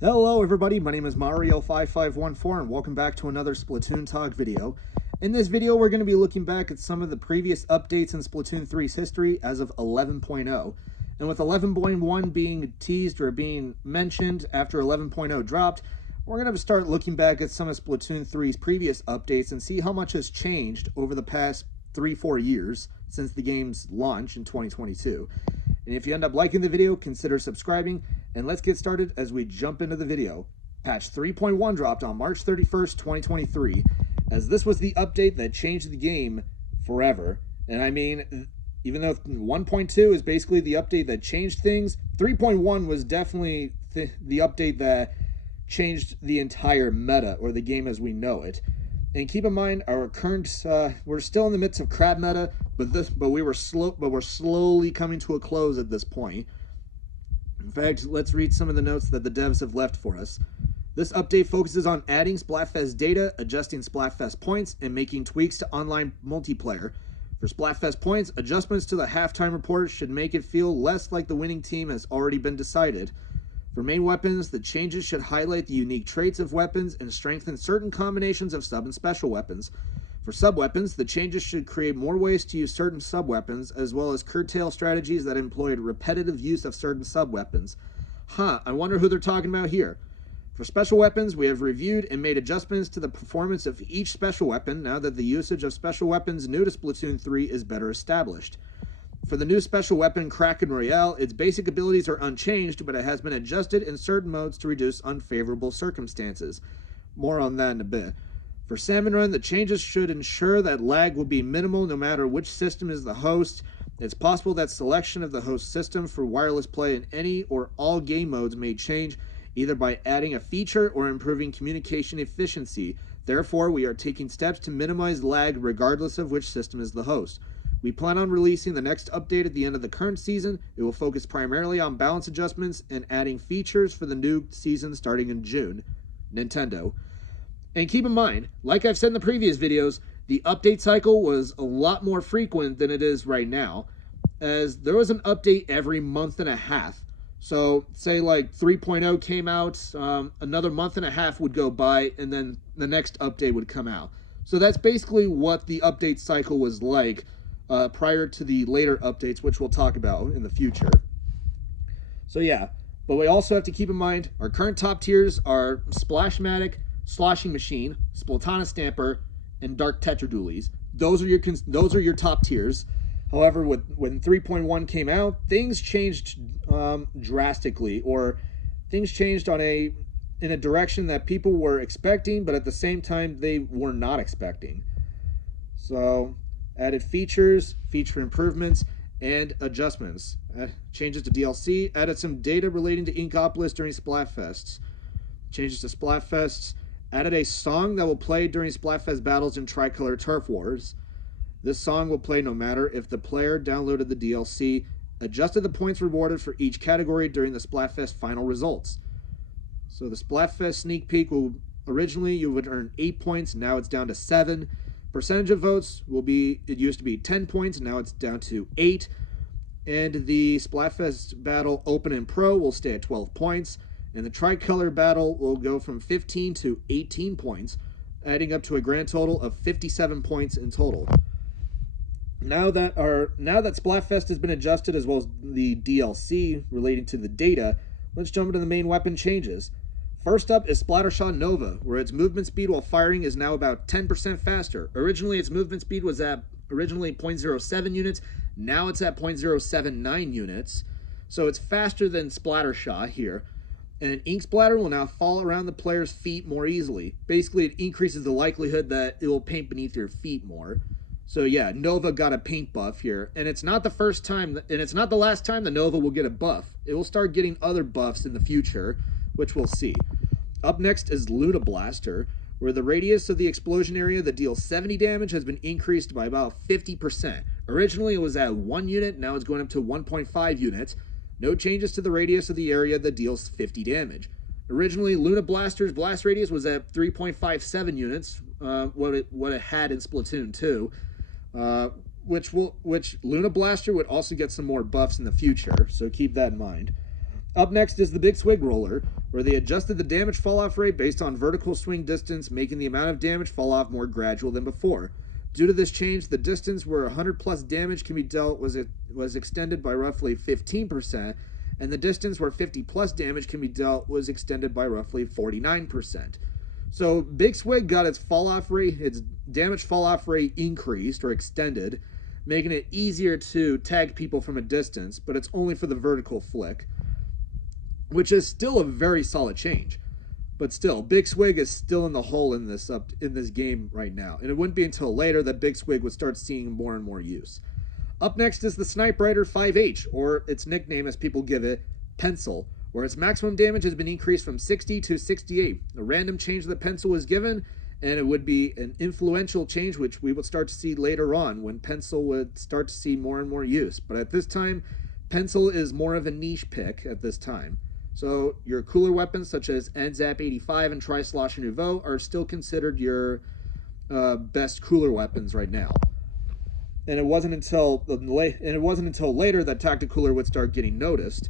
Hello everybody, my name is Mario5514 and welcome back to another Splatoon Talk video. In this video we're going to be looking back at some of the previous updates in Splatoon 3's history as of 11.0. And with 11.1 being teased or being mentioned after 11.0 dropped, we're going to start looking back at some of Splatoon 3's previous updates and see how much has changed over the past 3-4 years since the game's launch in 2022. And if you end up liking the video, consider subscribing, and let's get started as we jump into the video. Patch 3.1 dropped on March 31st, 2023, as this was the update that changed the game forever. And I mean, even though 1.2 is basically the update that changed things, 3.1 was definitely the update that changed the entire meta, or the game as we know it. And keep in mind, our current we're still in the midst of crab meta, but we're slowly coming to a close at this point. In fact, let's read some of the notes that the devs have left for us. This update focuses on adding Splatfest data, adjusting Splatfest points, and making tweaks to online multiplayer. For Splatfest points, adjustments to the halftime report should make it feel less like the winning team has already been decided. For main weapons, the changes should highlight the unique traits of weapons and strengthen certain combinations of sub and special weapons. For sub-weapons, the changes should create more ways to use certain sub-weapons, as well as curtail strategies that employed repetitive use of certain sub-weapons. I wonder who they're talking about here. For special weapons, we have reviewed and made adjustments to the performance of each special weapon now that the usage of special weapons new to Splatoon 3 is better established. For the new special weapon, Kraken Royale, its basic abilities are unchanged, but it has been adjusted in certain modes to reduce unfavorable circumstances. More on that in a bit. For Salmon Run, the changes should ensure that lag will be minimal no matter which system is the host. It's possible that selection of the host system for wireless play in any or all game modes may change, either by adding a feature or improving communication efficiency. Therefore, we are taking steps to minimize lag regardless of which system is the host. We plan on releasing the next update at the end of the current season. It will focus primarily on balance adjustments and adding features for the new season starting in June. Nintendo. And keep in mind, like I've said in the previous videos, the update cycle was a lot more frequent than it is right now, as there was an update every month and a half. So, say like 3.0 came out, another month and a half would go by, and then the next update would come out. So that's basically what the update cycle was like prior to the later updates, which we'll talk about in the future. So yeah, but we also have to keep in mind, our current top tiers are Splashmatic, Sloshing Machine, Splatana Stamper, and Dark Tetradoolies. Those are your top tiers. However, when 3.1 came out, things changed drastically, or things changed in a direction that people were expecting, but at the same time they were not expecting. So, added features, feature improvements, and adjustments. Changes to DLC, added some data relating to Inkopolis during Splatfests. Changes to Splatfests, added a song that will play during Splatfest battles in Tricolor Turf Wars. This song will play no matter if the player downloaded the DLC, adjusted the points rewarded for each category during the Splatfest final results. So the Splatfest sneak peek will, originally you would earn 8 points, now it's down to 7. Percentage of votes will be, it used to be 10 points, now it's down to 8. And the Splatfest battle Open and Pro will stay at 12 points. And the Tricolor battle will go from 15 to 18 points, adding up to a grand total of 57 points in total. Now that Splatfest has been adjusted, as well as the DLC relating to the data, let's jump into the main weapon changes. First up is Splattershot Nova, where its movement speed while firing is now about 10% faster. Originally, its movement speed was at 0.07 units, now it's at 0.079 units. So it's faster than Splattershot here. And an ink splatter will now fall around the player's feet more easily. Basically, it increases the likelihood that it will paint beneath your feet more. So yeah, Nova got a paint buff here. And it's not the first time, and it's not the last time the Nova will get a buff. It will start getting other buffs in the future, which we'll see. Up next is Luna Blaster, where the radius of the explosion area that deals 70 damage has been increased by about 50%. Originally, it was at 1 unit, now it's going up to 1.5 units. No changes to the radius of the area that deals 50 damage. Originally, Luna Blaster's blast radius was at 3.57 units, what it had in Splatoon 2, which Luna Blaster would also get some more buffs in the future, so keep that in mind. Up next is the Big Swig Roller, where they adjusted the damage fall-off rate based on vertical swing distance, making the amount of damage fall off more gradual than before. Due to this change, the distance where 100 plus damage can be dealt was extended by roughly 15%, and the distance where 50 plus damage can be dealt was extended by roughly 49%. So Big Swig got its damage fall-off rate increased or extended, making it easier to tag people from a distance, but it's only for the vertical flick, which is still a very solid change. But still, Big Swig is still in the hole in this game right now, and it wouldn't be until later that Big Swig would start seeing more and more use. Up next is the Snipe Rider 5H, or its nickname as people give it, Pencil, where its maximum damage has been increased from 60 to 68. A random change of the pencil was given, and it would be an influential change which we would start to see later on when Pencil would start to see more and more use. But at this time, Pencil is more of a niche pick at this time. So your cooler weapons such as NZAP 85 and Tri-Slosh Nouveau are still considered your best cooler weapons right now. And it wasn't until later that Tacticooler would start getting noticed.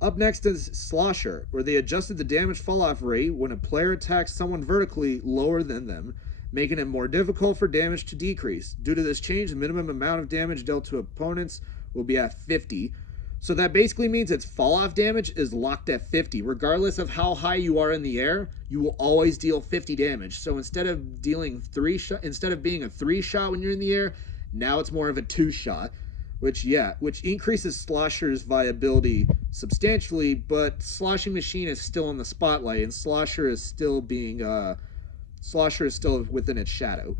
Up next is Slosher, where they adjusted the damage fall-off rate when a player attacks someone vertically lower than them, making it more difficult for damage to decrease. Due to this change, the minimum amount of damage dealt to opponents will be at 50. So that basically means its fall-off damage is locked at 50. Regardless of how high you are in the air, you will always deal 50 damage. So instead of being a 3-shot when you're in the air, now it's more of a 2-shot, which increases Slosher's viability substantially, but Sloshing Machine is still in the spotlight, and Slosher is still within its shadow.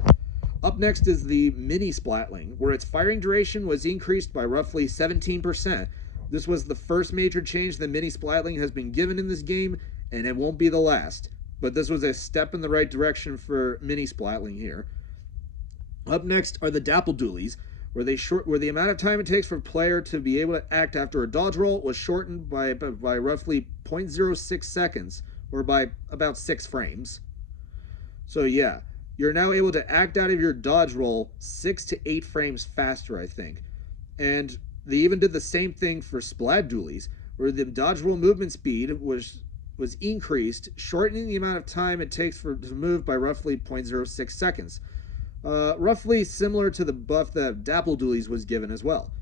Up next is the Mini Splatling, where its firing duration was increased by roughly 17%. This was the first major change that Mini Splatling has been given in this game, and it won't be the last. But this was a step in the right direction for Mini Splatling here. Up next are the Dapple Doolies, where the amount of time it takes for a player to be able to act after a dodge roll was shortened by roughly 0.06 seconds, or by about 6 frames. So yeah, you're now able to act out of your dodge roll 6 to 8 frames faster, I think. And they even did the same thing for Splat Doolies, where the dodge roll movement speed was increased, shortening the amount of time it takes to move by roughly 0.06 seconds. Roughly similar to the buff that Dapple Doolies was given as well.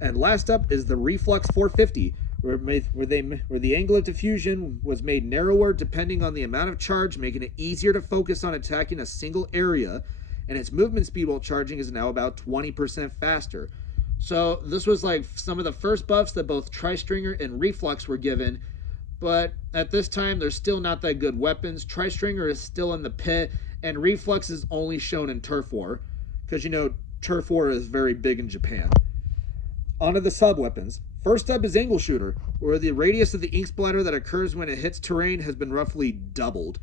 And last up is the Reflux 450, where the angle of diffusion was made narrower depending on the amount of charge, making it easier to focus on attacking a single area, and its movement speed while charging is now about 20% faster. So this was like some of the first buffs that both Tri-Stringer and Reflux were given, but at this time they're still not that good weapons. Tri-Stringer is still in the pit, and Reflux is only shown in Turf War, because Turf War is very big in Japan. On to the sub-weapons. First up is Angle Shooter, where the radius of the ink splatter that occurs when it hits terrain has been roughly doubled.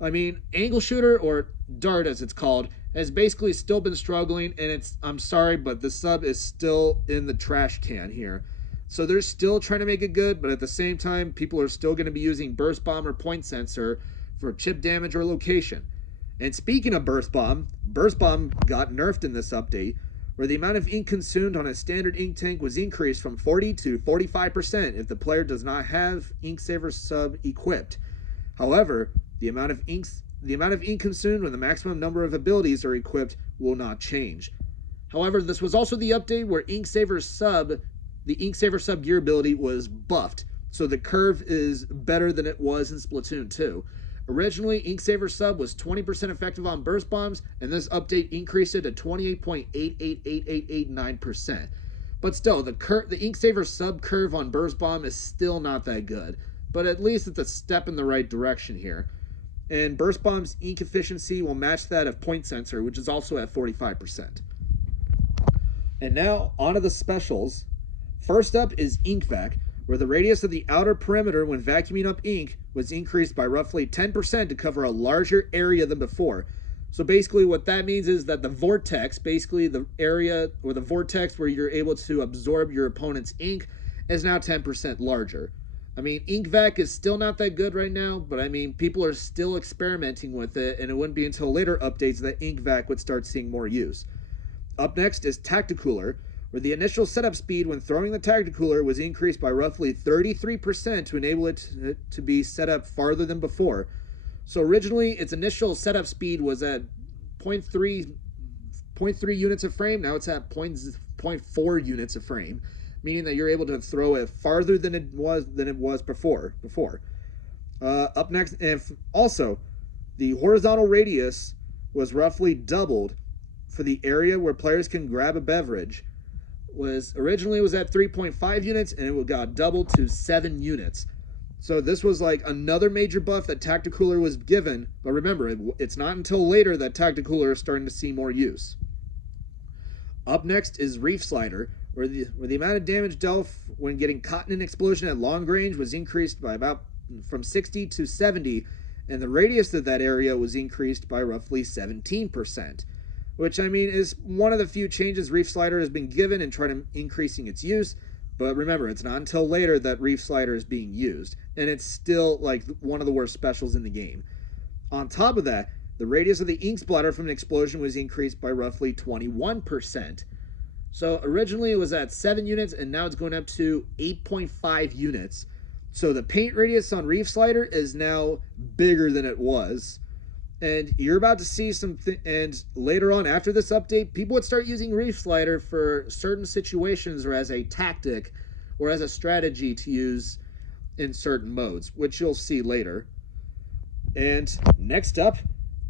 I mean, Angle Shooter, or Dart as it's called, has basically still been struggling, and I'm sorry, but the sub is still in the trash can here. So they're still trying to make it good, but at the same time, people are still going to be using Burst Bomb or Point Sensor for chip damage or location. And speaking of Burst Bomb got nerfed in this update, where the amount of ink consumed on a standard ink tank was increased from 40 to 45% if the player does not have Inksaver sub equipped. However, the amount of ink consumed when the maximum number of abilities are equipped will not change. However, this was also the update where the Inksaver sub gear ability was buffed, so the curve is better than it was in Splatoon 2. Originally, Inksaver sub was 20% effective on burst bombs, and this update increased it to 28.888889%. But still, the Inksaver sub curve on burst bomb is still not that good, but at least it's a step in the right direction here. And burst bomb's ink efficiency will match that of Point Sensor, which is also at 45%. And now, on to the specials. First up is Ink Vac, where the radius of the outer perimeter when vacuuming up ink was increased by roughly 10% to cover a larger area than before. So basically what that means is that the vortex, basically the area or the vortex where you're able to absorb your opponent's ink, is now 10% larger. I mean, Ink Vac is still not that good right now, but I mean, people are still experimenting with it, and it wouldn't be until later updates that Ink Vac would start seeing more use. Up next is Tacticooler, where the initial setup speed when throwing the Tacticooler was increased by roughly 33% to enable it to be set up farther than before. So originally, its initial setup speed was at 0.3 units of frame. Now it's at 0.4 units of frame, meaning that you're able to throw it farther than it was before. Up next, and also, the horizontal radius was roughly doubled for the area where players can grab a beverage. Originally was at 3.5 units, and it got doubled to 7 units. So this was like another major buff that Tacticooler was given. But remember, it's not until later that Tacticooler is starting to see more use. Up next is Reef Slider, where the amount of damage dealt when getting caught in an explosion at long range was increased by about from 60 to 70, and the radius of that area was increased by roughly 17%. Which, I mean, is one of the few changes Reef Slider has been given and trying to increasing its use. But remember, it's not until later that Reef Slider is being used, and it's still like one of the worst specials in the game. On top of that, the radius of the ink splatter from an explosion was increased by roughly 21%. So originally it was at 7 units, and now it's going up to 8.5 units. So the paint radius on Reef Slider is now bigger than it was. And you're about to see and later on after this update, people would start using Reef Slider for certain situations or as a tactic or as a strategy to use in certain modes, which you'll see later. And next up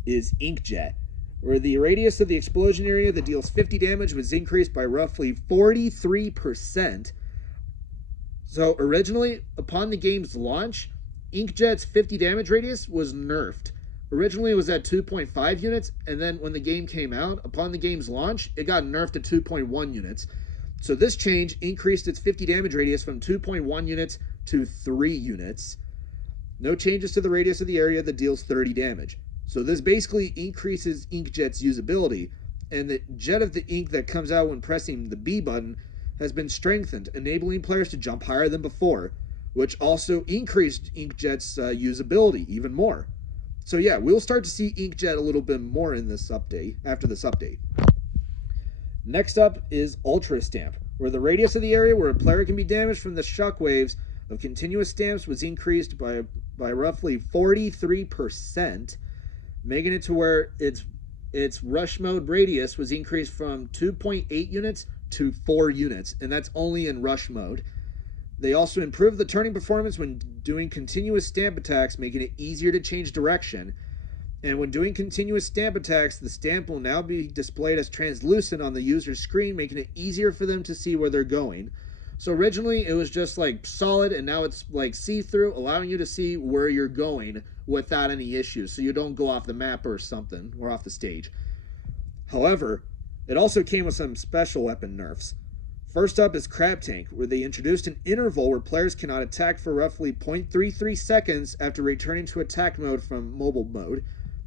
is Inkjet, where the radius of the explosion area that deals 50 damage was increased by roughly 43%. So originally, upon the game's launch, Inkjet's 50 damage radius was nerfed. Originally, it was at 2.5 units, and then when the game came out, upon the game's launch, it got nerfed to 2.1 units. So this change increased its 50 damage radius from 2.1 units to 3 units. No changes to the radius of the area that deals 30 damage. So this basically increases Inkjet's usability, and the jet of the ink that comes out when pressing the B button has been strengthened, enabling players to jump higher than before, which also increased Inkjet's usability even more. So yeah, we'll start to see Inkjet a little bit more in this update, after this update. Next up is Ultra Stamp, where the radius of the area where a player can be damaged from the shockwaves of continuous stamps was increased by roughly 43%, making it to where its rush mode radius was increased from 2.8 units to 4 units, and that's only in rush mode. They also improved the turning performance when doing continuous stamp attacks, making it easier to change direction. And when doing continuous stamp attacks, the stamp will now be displayed as translucent on the user's screen, making it easier for them to see where they're going. So originally it was just like solid, and now it's like see-through, allowing you to see where you're going without any issues, so you don't go off the map or something, or off the stage. However, it also came with some special weapon nerfs. First up is Crab Tank, where they introduced an interval where players cannot attack for roughly 0.33 seconds after returning to attack mode from mobile mode,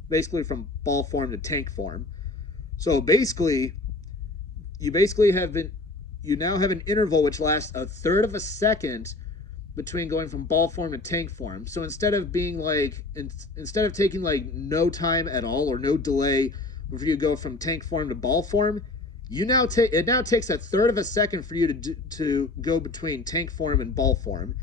basically from ball form to tank form. So basically, you now have an interval which lasts a third of a second between going from ball form to tank form. So instead of taking like no time at all or no delay before you go from tank form to ball form, it now takes a third of a second for you to go between tank form and ball form,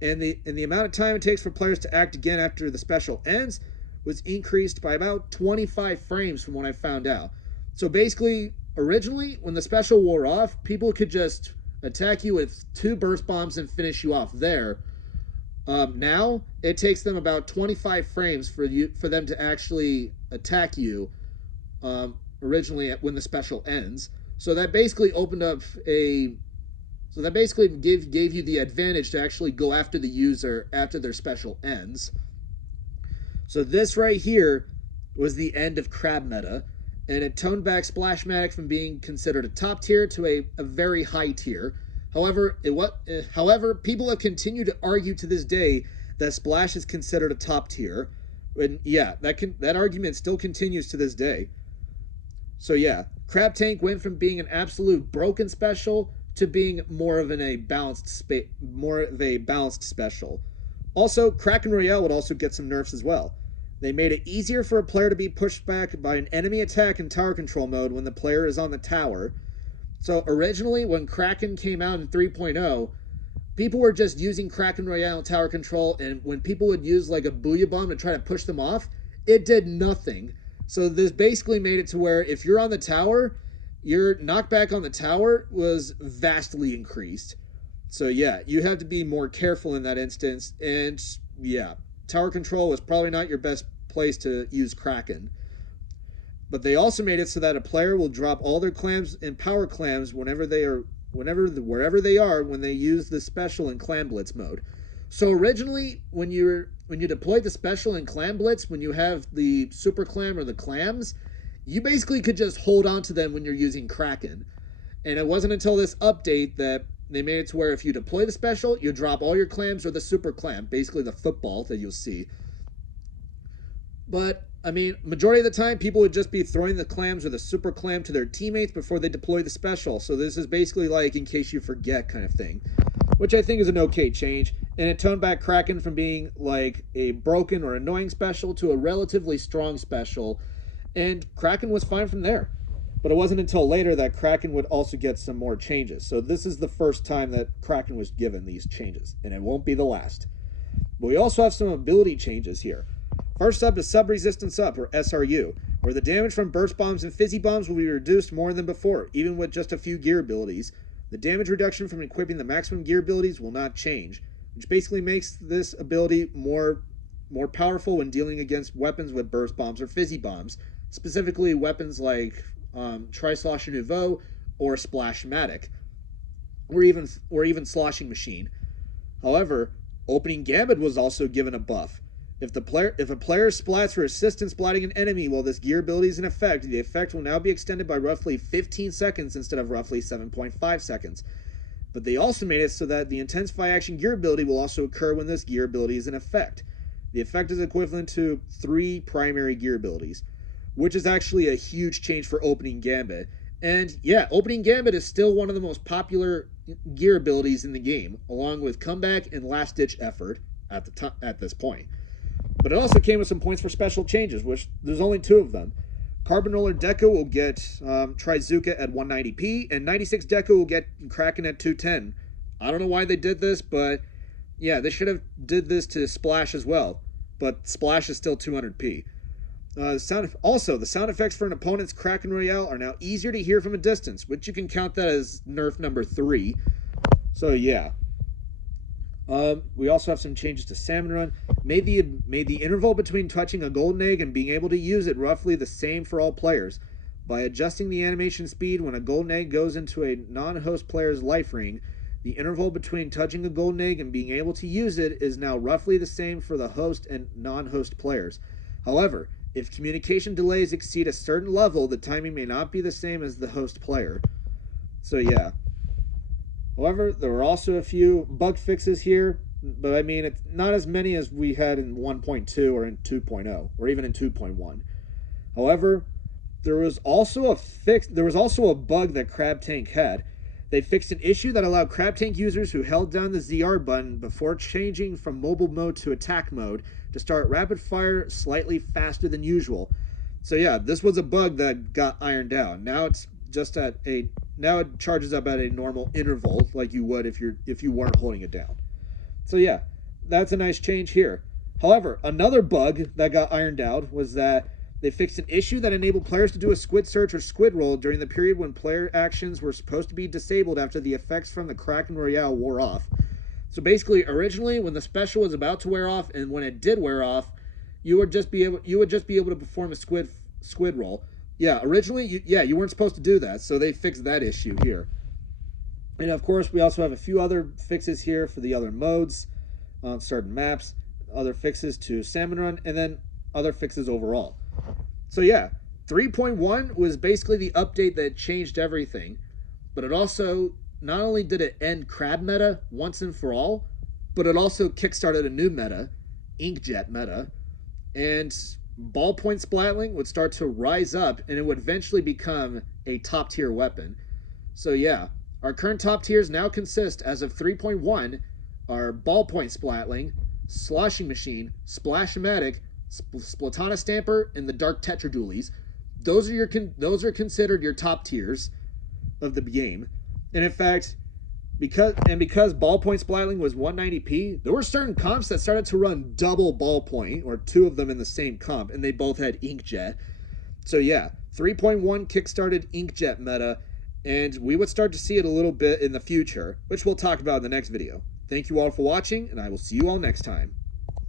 and the amount of time it takes for players to act again after the special ends was increased by about 25 frames from what I found out. So basically, originally when the special wore off, people could just attack you with 2 burst bombs and finish you off there. Now it takes them about 25 frames for them to actually attack you. Originally when the special ends. So that basically gave you the advantage to actually go after the user after their special ends. So this right here was the end of Crab Meta, and it toned back Splashmatic from being considered a top tier to a very high tier. However, people have continued to argue to this day that Splash is considered a top tier. And yeah, that argument still continues to this day. So yeah, Crab Tank went from being an absolute broken special to being more of a balanced special. Also, Kraken Royale would also get some nerfs as well. They made it easier for a player to be pushed back by an enemy attack in tower control mode when the player is on the tower. So originally, when Kraken came out in 3.0, people were just using Kraken Royale and tower control, and when people would use like a Booyah Bomb to try to push them off, it did nothing. So this basically made it to where if you're on the tower, your knockback on the tower was vastly increased. So yeah, you have to be more careful in that instance, and yeah, tower control was probably not your best place to use Kraken. But they also made it so that a player will drop all their clams and power clams wherever they are when they use the special in Clam Blitz mode. So originally, when you deployed the special in Clam Blitz, when you have the super clam or the clams, you basically could just hold on to them when you're using Kraken. And it wasn't until this update that they made it to where if you deploy the special, you drop all your clams or the super clam, basically the football that you'll see. But I mean, majority of the time, people would just be throwing the clams or the super clam to their teammates before they deploy the special. So this is basically like in case you forget kind of thing, which I think is an okay change. And it toned back Kraken from being like a broken or annoying special to a relatively strong special. And Kraken was fine from there. But it wasn't until later that Kraken would also get some more changes. So this is the first time that Kraken was given these changes, and it won't be the last. But we also have some ability changes here. First up is Sub Resistance Up, or SRU, where the damage from burst bombs and fizzy bombs will be reduced more than before, even with just a few gear abilities. The damage reduction from equipping the maximum gear abilities will not change, which basically makes this ability more powerful when dealing against weapons with burst bombs or fizzy bombs, specifically weapons like Tri-Slosher Nouveau or Splashmatic, or even Sloshing Machine. However, Opening Gambit was also given a buff. If a player splats for assistance splatting an enemy while this gear ability is in effect, the effect will now be extended by roughly 15 seconds instead of roughly 7.5 seconds. But they also made it so that the Intensify Action gear ability will also occur when this gear ability is in effect. The effect is equivalent to 3 primary gear abilities, which is actually a huge change for Opening Gambit. And yeah, Opening Gambit is still one of the most popular gear abilities in the game, along with Comeback and Last Ditch Effort at this point. But it also came with some points for special changes, which there's only 2 of them. Carbon Roller Deco will get Trizuka at 190p, and 96 Deco will get Kraken at 210. I don't know why they did this, but yeah, they should have did this to Splash as well. But Splash is still 200p. The sound effects for an opponent's Kraken Royale are now easier to hear from a distance, which you can count that as nerf number 3. So yeah. We also have some changes to Salmon Run. Made the interval between touching a golden egg and being able to use it roughly the same for all players. By adjusting the animation speed when a golden egg goes into a non-host player's life ring, the interval between touching a golden egg and being able to use it is now roughly the same for the host and non-host players. However, if communication delays exceed a certain level, the timing may not be the same as the host player. So yeah. However, there were also a few bug fixes here, but I mean, it's not as many as we had in 1.2 or in 2.0, or even in 2.1. However, there was also a bug that Crab Tank had. They fixed an issue that allowed Crab Tank users who held down the ZR button before changing from mobile mode to attack mode to start rapid fire slightly faster than usual. So yeah, this was a bug that got ironed out. Now it charges up at a normal interval like you would if you weren't holding it down. So yeah, that's a nice change here. However, another bug that got ironed out was that they fixed an issue that enabled players to do a squid search or squid roll during the period when player actions were supposed to be disabled after the effects from the Kraken Royale wore off. So basically, originally, when the special was about to wear off, and when it did wear off, you would just be able to perform a squid roll. Yeah, originally, you weren't supposed to do that, so they fixed that issue here. And of course, we also have a few other fixes here for the other modes on certain maps, other fixes to Salmon Run, and then other fixes overall. So yeah, 3.1 was basically the update that changed everything, but it also, not only did it end crab meta once and for all, but it also kickstarted a new meta, Inkjet meta, and ballpoint splatling would start to rise up, and it would eventually become a top tier weapon. So yeah, our current top tiers now consist, as of 3.1, are ballpoint splatling, sloshing machine, splashmatic, Splatana Stamper, and the Dark Tetradualies. Those are considered your top tiers. of the game. And in fact, because ballpoint splatling was 190p, there were certain comps that started to run double ballpoint, or two of them in the same comp, and they both had inkjet. So yeah, 3.1 kickstarted inkjet meta, and we would start to see it a little bit in the future, which we'll talk about in the next video. Thank you all for watching, and I will see you all next time.